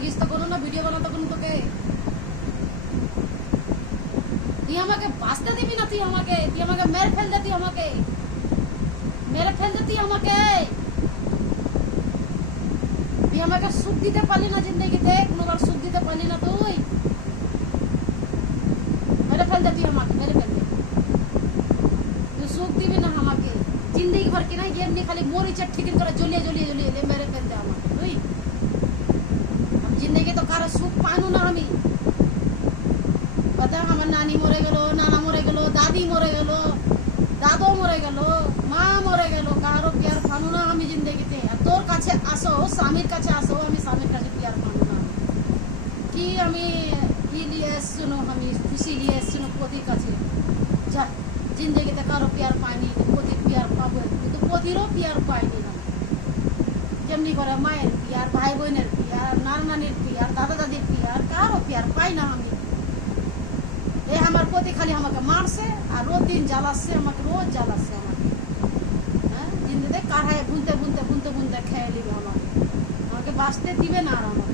লাগিস তো কোনো না ভিডিও বানাতো কোনো তোকে তুই আমাকে বাঁচতে দিবি না তুই আমাকে মেরে ফেল দে তুই আমাকে মেরে ফেল দে তুই আমাকে সুখ দিতে পারলি না জিন্দগিতে কোনোবার সুখ দিতে পারলি না তুই মেরে ফেল দে তুই আমাকে মেরে ফেল দে তুই সুখ দিবি না আমাকে জিন্দগি ভর কি না এমনি খালি মরিচের ঠিকিন করে জ্বলিয়ে মেরে ফেল দে আমাকে তুই জিন্দগি তো কারো সুখ পানু না আমি কথা আমার নানি মরে গেল নানা মরে গেল দাদি মরে গেল দাদু মরে গেল মা মরে গেল কারো প্যার পানু না আমি জিন্দগিতে আর তোর কাছে আসো স্বামীর কাছে আসো আমি স্বামীর কাছে প্যার পানু না কি আমি কি নিয়ে এসছো আমি খুশি নিয়ে এসছো পতির কাছে যা জিন্দগিতে কারো প্যার পাইনি পতির প্যার পাবো কিন্তু পতিরও প্যার পাইনি আমি যেমনি করে মায়ের প্যার ভাই বোনের প্যার নানির প্যার দাদা দাদির প্যার কারো প্যার পাই না আমি এ আমার পতি খালি আমাকে মারছে আর রোজ দিন জ্বালাচ্ছে আমাকে রোজ জ্বালাচ্ছে হ্যাঁ জিন্দগিতে কাঠায় বুনতে খেয়ে নিবে আমাকে বাঁচতে দিবে না আর আমাকে